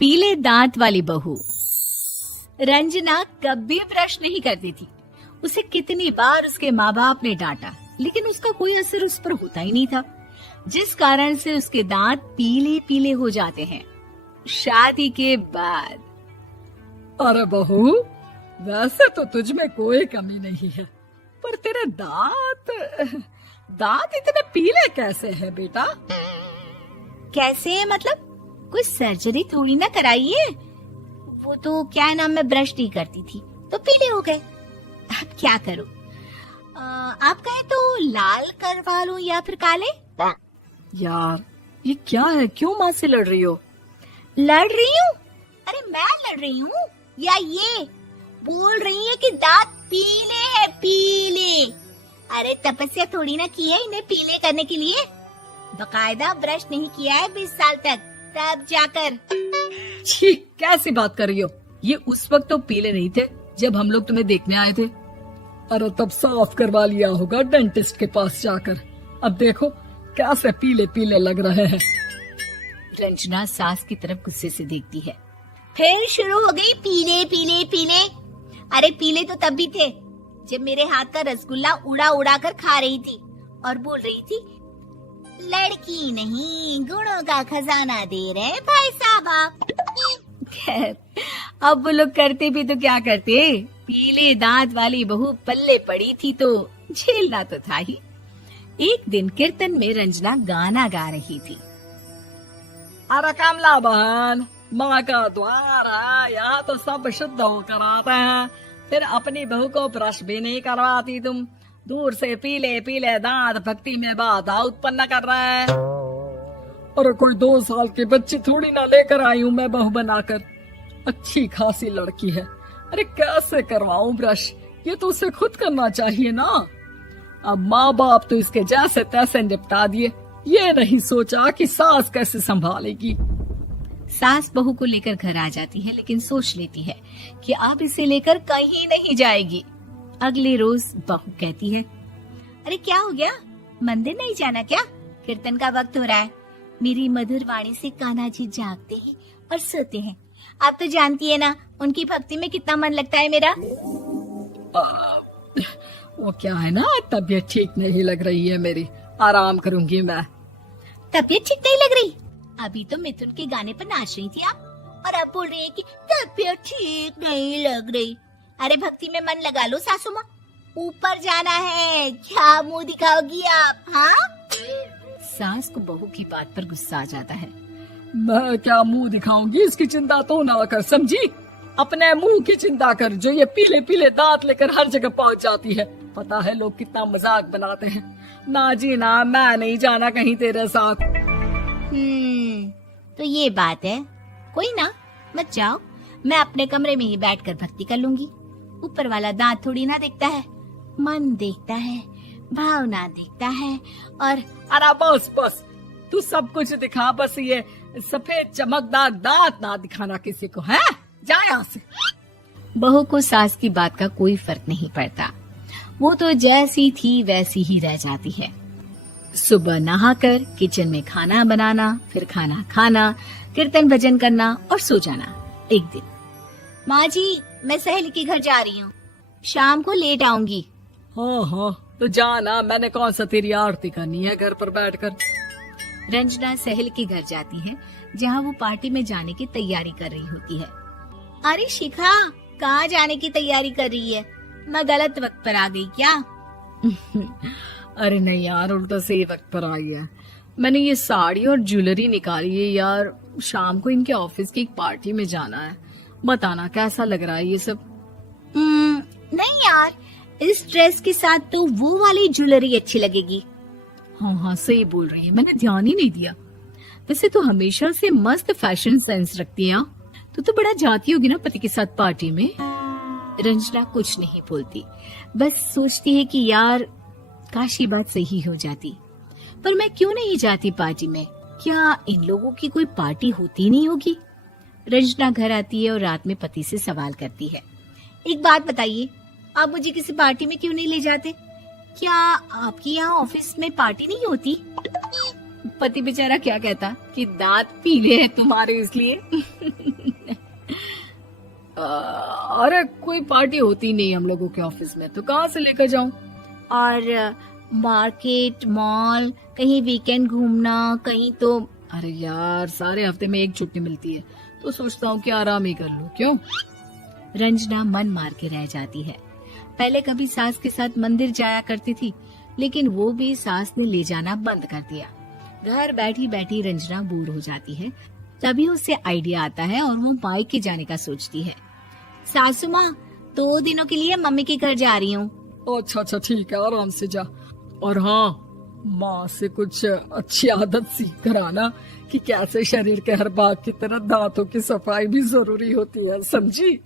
पीले दांत वाली बहू। रंजना कभी ब्रश नहीं करती थी। उसे कितनी बार उसके माँ बाप ने डांटा, लेकिन उसका कोई असर उस पर होता ही नहीं था, जिस कारण से उसके दांत पीले पीले हो जाते हैं। शादी के बाद। अरे बहू, वैसे तो तुझ में कोई कमी नहीं है, पर तेरे दांत इतने पीले कैसे हैं बेटा? कैसे मतलब? कोई सर्जरी थोड़ी ना कराई है। वो तो क्या नाम, मैं ब्रश नहीं करती थी तो पीले हो गए। अब क्या करूं? आप कहे तो लाल करवा लूं या फिर काले? यार ये क्या है, क्यों माँ से लड़ रही हो? लड़ रही हूँ? अरे मैं लड़ रही हूँ या ये बोल रही है कि दांत पीले है, पीले। अरे तपस्या थोड़ी ना की है इन्हें पीले करने के लिए। बकायदा ब्रश नहीं किया है 20 साल तक, तब जाकर। छी, कैसी बात कर रही हो? ये उस वक्त तो पीले नहीं थे जब हम लोग तुम्हें देखने आए थे। अरे तब साफ करवा लिया होगा डेंटिस्ट के पास जाकर। अब देखो कैसे पीले पीले लग रहे हैं। रंजना सास की तरफ गुस्से से देखती है। फिर शुरू हो गई पीले पीले पीले। अरे पीले तो तब भी थे जब मेरे हाथ का रसगुल्ला उड़ा उड़ा कर खा रही थी और बोल रही थी, लड़की नहीं गुणों का खजाना दे रहे भाई साहब। खैर, अब वो लोग करते भी तो क्या करते, पीले दांत वाली बहू पल्ले पड़ी थी तो झेलना तो था ही। एक दिन कीर्तन में रंजना गाना गा रही थी। अरे कमला बहन, माँ का द्वार है, यहाँ तो सब शुद्ध होकर आते हैं, फिर अपनी बहू को ब्रश भी नहीं करवाती तुम। दूर से पीले पीले दांत भक्ति में बाधा उत्पन्न कर रहे हैं। और कोई 2 साल के बच्ची थोड़ी ना लेकर आई हूँ मैं बहू बनाकर। अच्छी खासी लड़की है, अरे कैसे करवाऊं ब्रश? ये तो उसे खुद करना चाहिए ना। अब माँ बाप तो इसके जैसे तैसे निपटा दिए, ये नहीं सोचा कि सास कैसे संभालेगी। सास बहू को लेकर घर आ जाती है, लेकिन सोच लेती है कि अब इसे लेकर कहीं नहीं जाएगी। अगले रोज बहू कहती है, अरे क्या हो गया, मंदिर नहीं जाना क्या? कीर्तन का वक्त हो रहा है। मेरी मधुर वाणी से कान्हा जी जागते हैं और सोते हैं। आप तो जानती है ना उनकी भक्ति में कितना मन लगता है मेरा। वो क्या है ना, तबीयत ठीक नहीं लग रही है मेरी, आराम करूंगी मैं। तबीयत ठीक नहीं लग रही? अभी तो मिथुन के गाने पर नाच रही थी आप, और अब बोल रही है कि तबीयत ठीक नहीं लग रही। अरे भक्ति में मन लगा लो सासू माँ, ऊपर जाना है, क्या मुंह दिखाओगी आप? हाँ? सास को बहू की बात पर गुस्सा आ जाता है। मैं क्या मुंह दिखाऊंगी, इसकी चिंता तो ना कर, समझी? अपने मुंह की चिंता कर, जो ये पीले पीले दांत लेकर हर जगह पहुंच जाती है। पता है लोग कितना मजाक बनाते हैं। ना जी ना, मैं नहीं जाना कहीं तेरे साथ। तो ये बात है। कोई ना, मत जाओ, मैं अपने कमरे में ही बैठकर भक्ति कर लूंगी। ऊपर वाला दांत थोड़ी ना देखता है, मन देखता है, भावना देखता है। और अरे बस बस, तू सब कुछ दिखा, बस ये सफेद चमकदार दांत ना दिखाना किसी को, है? जा यहाँ से। बहू को सास की बात का कोई फर्क नहीं पड़ता, वो तो जैसी थी वैसी ही रह जाती है। सुबह नहाकर किचन में खाना बनाना, फिर खाना खाना, कीर्तन भजन करना और सो जाना। एक दिन, माँ जी मैं सहेली के घर जा रही हूँ, शाम को लेट आऊंगी। हाँ, तो जाना, मैंने कौन सा तेरी आरती करनी है घर पर बैठकर। रंजना सहेली के घर जाती है, जहाँ वो पार्टी में जाने की तैयारी कर रही होती है। अरे शिखा, कहाँ जाने की तैयारी कर रही है? मैं गलत वक्त पर आ गई क्या? अरे नहीं यार, उल्टा सही वक्त पर आई है। मैंने ये साड़ी और ज्वेलरी निकाली है यार, शाम को इनके ऑफिस की एक पार्टी में जाना है। बताना कैसा लग रहा है ये सब? नहीं यार, इस ड्रेस के साथ तो वो वाली ज्वेलरी अच्छी लगेगी। हाँ, सही बोल रही है, मैंने ध्यान ही नहीं दिया। वैसे तो हमेशा से मस्त फैशन सेंस रखती है। तो बड़ा जाती होगी ना पति के साथ पार्टी में। रंजना कुछ नहीं बोलती, बस सोचती है कि यार काश ये बात सही हो जाती, पर मैं क्यों नहीं जाती पार्टी में? क्या इन लोगों की कोई पार्टी होती नहीं होगी? रंजना घर आती है और रात में पति से सवाल करती है, एक बात बताइए, आप मुझे किसी पार्टी में क्यों नहीं ले जाते? क्या आपके यहाँ ऑफिस में पार्टी नहीं होती? पति बेचारा क्या कहता कि दांत पीले हैं तुम्हारे इसलिए। अरे कोई पार्टी होती नहीं हम लोगों के ऑफिस में, तो कहाँ से लेकर जाऊं? और मार्केट, मॉल, कहीं वीकेंड घूमना, कहीं तो। अरे यार सारे हफ्ते में एक छुट्टी मिलती है, तो सोचता हूँ कि आराम ही कर लूं। क्यों? रंजना मन मार के रह जाती है। पहले कभी सास के साथ मंदिर जाया करती थी, लेकिन वो भी सास ने ले जाना बंद कर दिया। घर बैठी बैठी रंजना बोर हो जाती है। तभी उसे आइडिया आता है और वो मायके जाने का सोचती है। सासू माँ, 2 दिनों के लिए मम्मी के घर जा रही हूँ। अच्छा अच्छा ठीक है, आराम से जा। और हाँ, माँ से कुछ अच्छी आदत सीख कर आना कि कैसे शरीर के हर भाग की तरह दांतों की सफाई भी जरूरी होती है, समझी?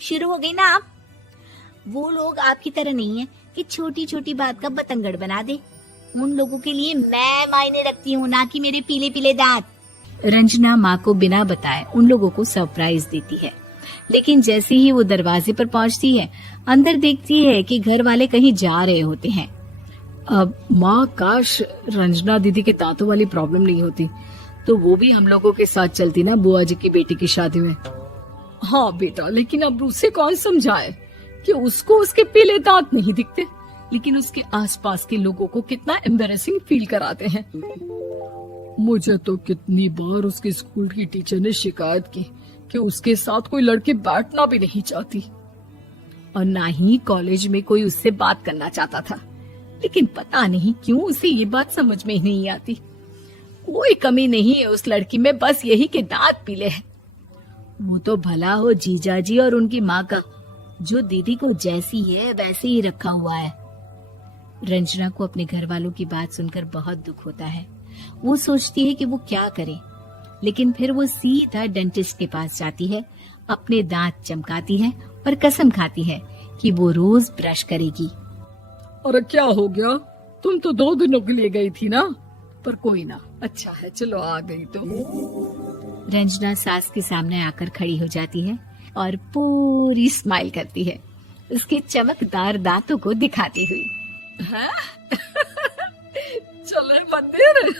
शुरू हो गई ना आप। वो लोग आपकी तरह नहीं है कि छोटी छोटी बात का बतंगड़ बना दे। उन लोगों के लिए मैं मायने रखती हूँ, ना कि मेरे पीले पीले दांत। रंजना माँ को बिना बताए उन लोगों को सरप्राइज देती है, लेकिन जैसे ही वो दरवाजे पर पहुँचती है, अंदर देखती है कि घर वाले कहीं जा रहे होते हैं। अब माँ, काश रंजना दीदी के दांतों वाली प्रॉब्लम नहीं होती, तो वो भी हम लोगों के साथ चलती ना बुआ जी की बेटी की शादी में। हाँ बेटा, लेकिन अब उसे कौन समझाए कि उसको उसके पीले दांत नहीं दिखते, लेकिन उसके आसपास के लोगों को कितना एम्बैरेसिंग फील कराते हैं। मुझे तो कितनी बार उसके स्कूल की टीचर ने शिकायत की कि उसके साथ कोई लड़की बैठना भी नहीं चाहती, और ना ही कॉलेज में कोई उससे बात करना चाहता था। लेकिन पता नहीं क्यों उसे ये बात समझ में ही नहीं आती। कोई कमी नहीं है उस लड़की में, बस यही कि दांत पीले हैं। वो तो भला हो जीजा जी और उनकी माँ का, जो दीदी को जैसी है वैसे ही रखा हुआ है। रंजना को अपने घर वालों की बात सुनकर बहुत दुख होता है। वो सोचती है कि वो क्या करे, लेकिन फिर वो सीधा डेंटिस्ट के पास जाती है, अपने दांत चमकाती है और कसम खाती है कि वो रोज ब्रश करेगी। अरे क्या हो गया? तुम तो 2 दिनों के लिए गई थी ना, पर कोई ना, अच्छा है, चलो आ गई तो। रंजना सास के सामने आकर खड़ी हो जाती है और पूरी स्माइल करती है, उसके चमकदार दांतों को दिखाती हुई। हैं? चले मंदिर।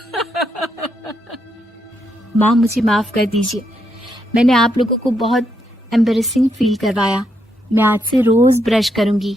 माँ, मुझे माफ कर दीजिए, मैंने आप लोगों को बहुत एम्बैरेसिंग फील करवाया। मैं आज से रोज ब्रश करूंगी।